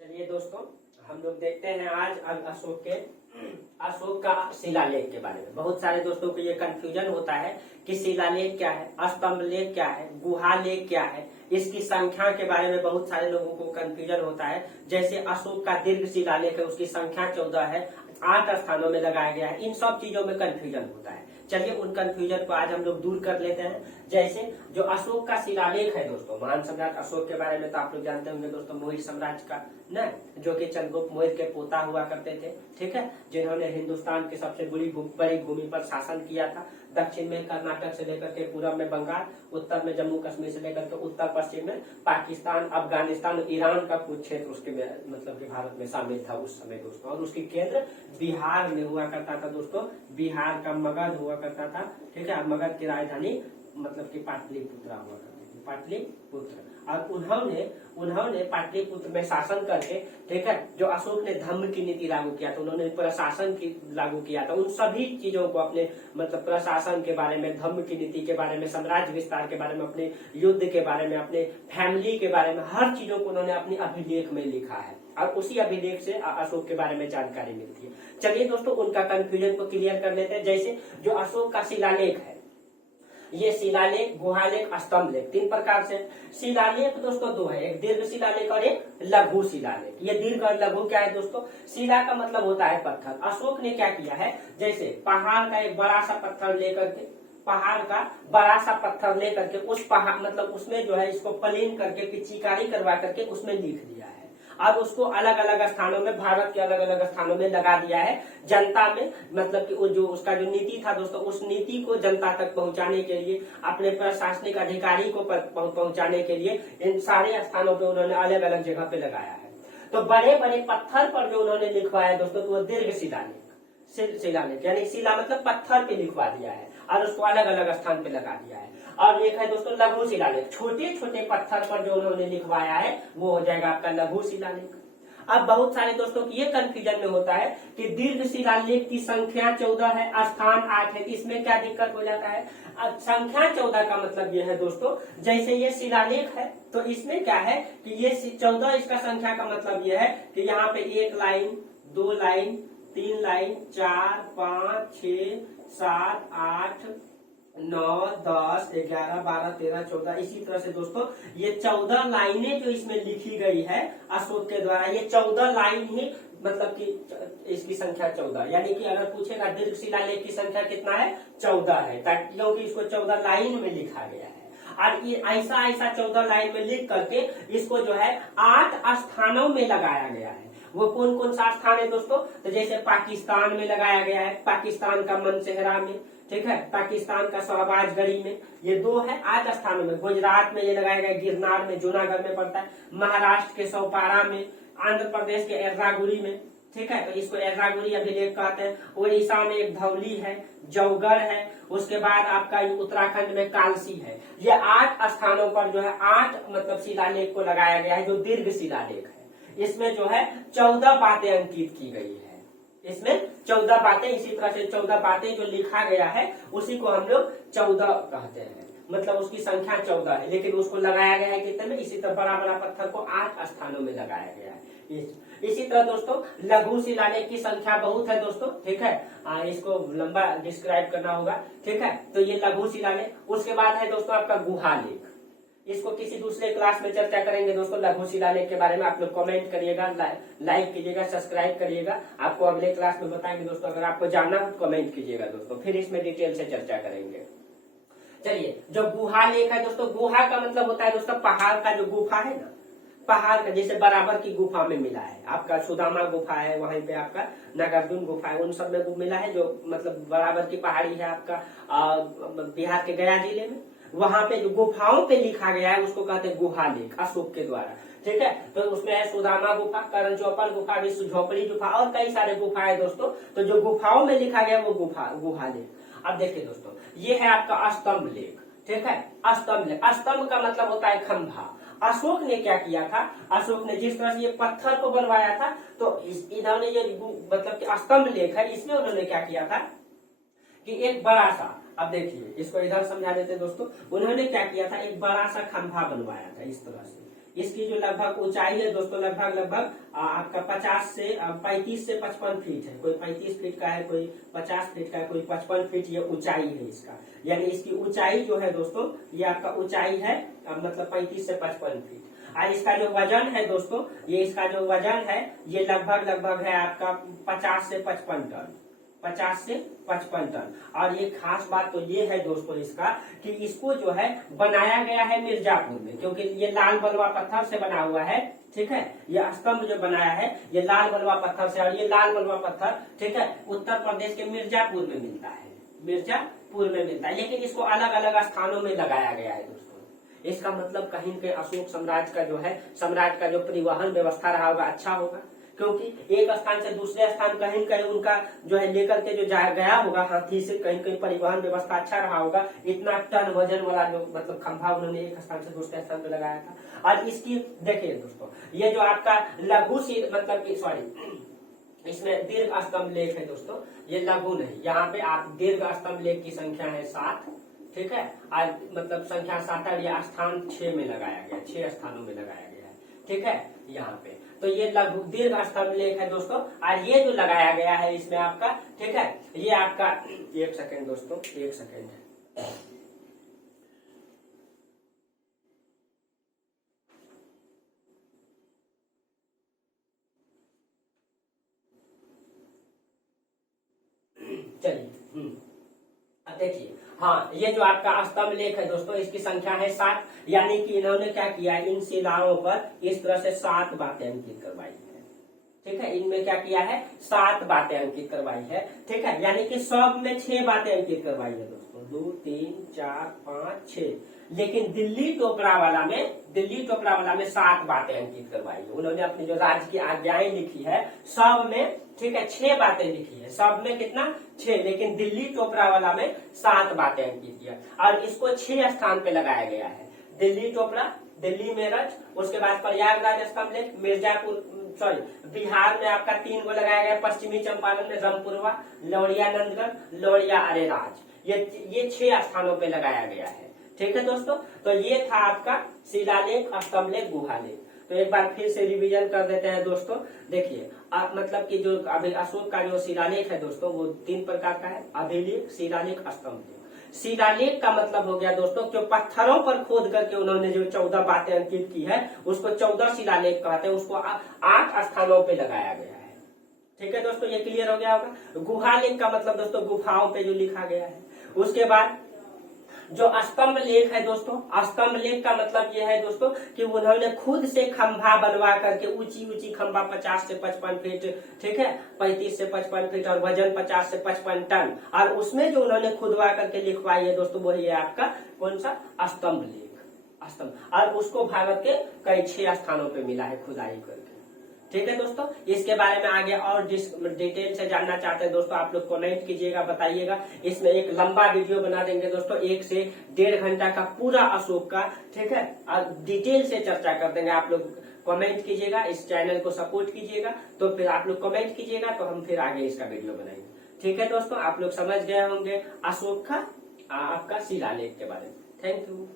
चलिए दोस्तों, हम लोग देखते हैं आज अशोक का शिलालेख के बारे में। बहुत सारे दोस्तों को ये कंफ्यूजन होता है कि शिलालेख क्या है, स्तंभ लेख क्या है, गुहा लेख क्या है। इसकी संख्या के बारे में बहुत सारे लोगों को कंफ्यूजन होता है। जैसे अशोक का दीर्घ शिलालेख है, उसकी संख्या 14 है, 8 स्थानों में लगाया गया है। इन सब चीजों में कंफ्यूजन होता है। चलिए उन कंफ्यूजन को आज हम लोग दूर कर लेते हैं। जैसे जो अशोक का शिलालेख है दोस्तों, महान सम्राट अशोक के बारे में तो आप लोग जानते होंगे दोस्तों, मौर्य साम्राज्य का न, जो कि चंद्रगुप्त मौर्य के पोता हुआ करते थे, ठीक है, जिन्होंने हिंदुस्तान की सबसे बड़ी भूमि पर शासन किया था। दक्षिण में कर्नाटक से लेकर के पूर्व में बंगाल, उत्तर में जम्मू कश्मीर से लेकर के उत्तर पश्चिम में पाकिस्तान, अफगानिस्तान, ईरान का कुछ क्षेत्र उसके मतलब कि भारत में शामिल था उस समय दोस्तों। और उसकी केंद्र बिहार में हुआ करता था दोस्तों। बिहार का मगध हुआ करता था, ठीक है। मगध की राजधानी मतलब कि पाटलिपुत्र हुआ करती थी, पाटलिपुत्र। और उन्होंने पाटलिपुत्र में शासन करके, ठीक है, जो अशोक ने धम्म की नीति लागू किया था, उन्होंने प्रशासन की लागू किया था। उन सभी चीजों को अपने मतलब प्रशासन के बारे में, धम्म की नीति के बारे में, साम्राज्य विस्तार के बारे में, अपने युद्ध के बारे में, अपने फैमिली के बारे में, हर चीजों को उन्होंने अपने अभिलेख में लिखा है। और उसी अभिलेख से अशोक के बारे में जानकारी मिलती है। चलिए दोस्तों, उनका कंफ्यूजन को क्लियर कर लेते हैं। जैसे जो अशोक का शिलालेख है, ये शिलालेख, गुहालेख, स्तंभ लेख, 3 प्रकार से। शिलालेख दोस्तों 2 है, एक दीर्घ शिलालेख और एक लघु शिलालेख। ये दीर्घ और लघु क्या है दोस्तों? शिला का मतलब होता है पत्थर। अशोक ने क्या किया है, जैसे पहाड़ का एक बड़ा सा पत्थर लेकर के, पहाड़ का बड़ा सा पत्थर लेकर के उस पहाड़ मतलब उसमें जो है इसको प्लेन करके चिकारी करवा करके उसमें लिख दिया है। और उसको अलग अलग स्थानों में, भारत के अलग अलग स्थानों में लगा दिया है जनता में। मतलब कि जो उसका जो नीति था दोस्तों, उस नीति को जनता तक पहुंचाने के लिए, अपने प्रशासनिक अधिकारी को पहुंचाने के लिए इन सारे स्थानों पे उन्होंने अलग अलग जगह पे लगाया है। तो बड़े बड़े पत्थर पर जो उन्होंने लिखवाया दोस्तों, तो वो दीर्घ शिलालेख यानी शिला मतलब पत्थर पे लिखवा दिया है और उसको अलग अलग स्थान पे लगा दिया है। और एक है दोस्तों लघु शिलालेख, छोटे छोटे पत्थर पर जो उन्होंने लिखवाया है वो हो जाएगा आपका लघु शिलालेख। अब बहुत सारे दोस्तों की ये कंफ्यूजन में होता है कि दीर्घ शिलालेख की संख्या 14 है, स्थान 8 है, इसमें क्या दिक्कत हो जाता है? अब संख्या 14 का मतलब ये है दोस्तों, जैसे ये शिलालेख है तो इसमें क्या है कि ये 14, इसका संख्या का मतलब ये है कि यहाँ पे 1 लाइन, 2 लाइन, 3 लाइन, 4, 5, 6, 7, 8, 9, 10, 11, 12, 13, 14, इसी तरह से दोस्तों ये 14 लाइनें जो इसमें लिखी गई है अशोक के द्वारा, ये 14 लाइन ही मतलब कि इसकी संख्या 14। यानी कि अगर पूछेगा दीर्घ शिलालेख की संख्या कितना है, 14 है, क्योंकि इसको 14 लाइन में लिखा गया है। और ये ऐसा 14 लाइन में लिख करके इसको जो है 8 स्थानों में लगाया गया है। वो कौन कौन सा स्थान है दोस्तों? तो जैसे पाकिस्तान में लगाया गया है, पाकिस्तान का मनसेहरा में, ठीक है, पाकिस्तान का शहबाजगढ़ी में, ये 2 है 8 स्थानों में। गुजरात में ये लगाया गया, गिरनार में, जूनागढ़ में पड़ता है, महाराष्ट्र के सौपारा में, आंध्र प्रदेश के एर्रागुड़ी में, ठीक है, तो इसको एर्रागुड़ी अभिलेख कहते हैं। उड़ीसा में एक धौली है, जौगढ़ है, उसके बाद आपका उत्तराखंड में कालसी है। ये 8 स्थानों पर जो है 8 मतलब शिलालेख को लगाया गया है, जो दीर्घ शिलालेख है। इसमें जो है 14 बातें अंकित की गई है। इसमें 14 बातें, इसी तरह से 14 बातें जो लिखा गया है उसी को हम लोग 14 कहते हैं। मतलब उसकी संख्या 14 है, लेकिन उसको लगाया गया है कितने में? इसी तरह बड़ा बड़ा पत्थर को 8 स्थानों में लगाया गया है। इसी तरह दोस्तों लघु शिलालेख की संख्या बहुत है दोस्तों, ठीक है, इसको लंबा डिस्क्राइब करना होगा, ठीक है। तो ये लघु शिलालेख। उसके बाद है दोस्तों आपका गुहालेख। इसको किसी दूसरे क्लास में चर्चा करेंगे दोस्तों लघु शिलालेख के बारे में। आप लोग कमेंट करिएगा, लाइक कीजिएगा, सब्सक्राइब करिएगा। आपको अगले क्लास में बताएंगे दोस्तों। अगर आपको जानना हो तो कमेंट कीजिएगा दोस्तों, फिर इसमें डिटेल से चर्चा करेंगे। चलिए, जो गुहा लेख है दोस्तों, गुहा का मतलब होता है दोस्तों पहाड़ का जो गुफा है ना, पहाड़ का जैसे बराबर की गुफा में मिला है। आपका सुदामा गुफा है, वहीं पे आपका नागार्जुन गुफा है, उन सब में मिला है, जो मतलब बराबर की पहाड़ी है आपका बिहार के गया जिले में। वहां पे जो गुफाओं पे लिखा गया है उसको कहते हैं गुहालेख, अशोक के द्वारा, ठीक है। तो उसमें है सुदामा गुफा, करण चौपल गुफा, विश्व झोपड़ी गुफा और कई सारे गुफा है दोस्तों। तो जो गुफाओं में लिखा गया वो गुहालेख। अब देखिए दोस्तों, ये है आपका स्तंभ लेख, ठीक है। स्तंभ लेख, स्तंभ का मतलब होता है खंभा। अशोक ने क्या किया था, अशोक ने जिस तरह से ये पत्थर को बनवाया था, तो इन्होंने ये मतलब कि स्तंभ लेख है, इसमें उन्होंने क्या किया था कि एक बड़ा सा, अब देखिए इसको इधर समझा देते दोस्तों, उन्होंने क्या किया था, एक बड़ा सा खंभा बनवाया था इस तरह से। इसकी जो लगभग ऊंचाई है दोस्तों लगभग आपका 35 से 55 फीट है। कोई 35 फीट का है, कोई 50 फीट का है, कोई 55 फीट ये ऊंचाई है इसका। यानी इसकी ऊंचाई जो है दोस्तों ये आपका ऊंचाई है मतलब 35 से 55 फीट। और इसका जो वजन है दोस्तों, ये इसका जो वजन है ये लगभग है आपका 50 से 55 टन, 50 से 55 टन। और ये खास बात तो ये है दोस्तों इसका कि इसको जो है बनाया गया है मिर्जापुर में, क्योंकि ये लाल बलुआ पत्थर से बना हुआ है। ठीक है, ये स्तंभ जो बनाया है ये लाल बलुआ पत्थर से, और ये लाल बलुआ पत्थर ठीक है उत्तर प्रदेश के मिर्जापुर में मिलता है, मिर्जापुर में मिलता है। लेकिन इसको अलग अलग स्थानों में लगाया गया है दोस्तों। इसका मतलब कहीं के अशोक साम्राज्य का जो है सम्राट का जो परिवहन व्यवस्था रहा होगा अच्छा होगा, क्योंकि एक स्थान से दूसरे स्थान कहीं कहीं उनका जो है लेकर के जो गया होगा हाथी से, कहीं कहीं परिवहन व्यवस्था अच्छा रहा होगा। इतना टन वजन वाला जो मतलब खंभा उन्होंने एक स्थान से दूसरे स्थान पे लगाया था। और इसकी देखिए दोस्तों ये जो आपका लघु मतलब सॉरी इसमें दीर्घ स्तंभ लेख है दोस्तों, ये लघु नहीं, यहाँ पे आप दीर्घ स्तंभ लेख की संख्या है 7। ठीक है, आज मतलब संख्या 7 और ये स्थान 6 में लगाया गया, 6 स्थानों में लगाया गया है। ठीक है, यहाँ पे तो ये लघु दीर्घ स्तंभ लेख है दोस्तों। और ये जो लगाया गया है इसमें आपका ठीक है ये आपका 1 सेकेंड दोस्तों, 1 सेकेंड चलिए अब देखिए, हाँ ये जो आपका स्तंभ लेख है दोस्तों इसकी संख्या है 7। यानी कि इन्होंने क्या किया, इन शिलाओं पर इस तरह से 7 बातें अंकित करवाई है। ठीक है, इनमें क्या किया है 7 बातें अंकित करवाई है। ठीक है, यानी कि सब में 6 बातें अंकित करवाई है दोस्तों, 2 3 4 5 6। लेकिन दिल्ली टोपरा वाला में 7 बातें अंकित करवाई है। उन्होंने अपनी जो राज्य की आज्ञाएं लिखी है सब में ठीक है 6 बातें लिखी है, सब में कितना 6, लेकिन दिल्ली टोपरा वाला में 7 बातें अंकित किया। और इसको 6 स्थान पे लगाया गया है, दिल्ली टोपरा, दिल्ली मेरठ, उसके बाद प्रयागराज स्तंभ लेख, मिर्जापुर सॉरी बिहार में आपका 3 गो लगाया गया, पश्चिमी चंपारण में रमपुरवा, लौरिया नंदगढ़, लौरिया अरेराज, ये 6 स्थानों पे लगाया गया है। ठीक है दोस्तों, तो ये था आपका शिलालेख, स्तंभ लेख, गुहा लेख। तो एक बार फिर से रिवीजन कर देते हैं दोस्तों। देखिए मतलब कि जो अभी अशोक का जो शिलालेख है दोस्तों वो 3 प्रकार का है, अभिलेख, शिलालेख, स्तंभ लेख। शिलालेख का मतलब हो गया दोस्तों जो पत्थरों पर खोद करके उन्होंने जो 14 बातें अंकित की है उसको 14 शिलालेख कहते हैं, उसको 8 स्थानों पे लगाया गया है। ठीक है दोस्तों, ये क्लियर हो गया होगा। गुहा लेख का मतलब दोस्तों गुफाओं पे जो लिखा गया है। उसके बाद जो स्तंभ लेख है दोस्तों, स्तंभ लेख का मतलब ये है दोस्तों कि उन्होंने खुद से खंभा बनवा करके ऊंची खंभा 50 से 55 फीट, ठीक है 35 से 55 फीट और वजन 50 से 55 टन, और उसमें जो उन्होंने खुदवा करके लिखवाई है दोस्तों वही है आपका कौन सा स्तंभ लेख, स्तंभ। और उसको भारत के कई 6 स्थानों पे मिला है खुदाई करके। ठीक है दोस्तों, इसके बारे में आगे और डिटेल से जानना चाहते हैं दोस्तों आप लोग कमेंट कीजिएगा, बताइएगा। इसमें एक लंबा वीडियो बना देंगे दोस्तों, 1 से 1.5 घंटा का पूरा अशोक का, ठीक है, और डिटेल से चर्चा कर देंगे। आप लोग कमेंट कीजिएगा, इस चैनल को सपोर्ट कीजिएगा, तो फिर आप लोग कमेंट कीजिएगा तो हम फिर आगे इसका वीडियो बनाएंगे। ठीक है दोस्तों, आप लोग समझ गए होंगे अशोक का आपका शिलालेख के बारे में। Thank you.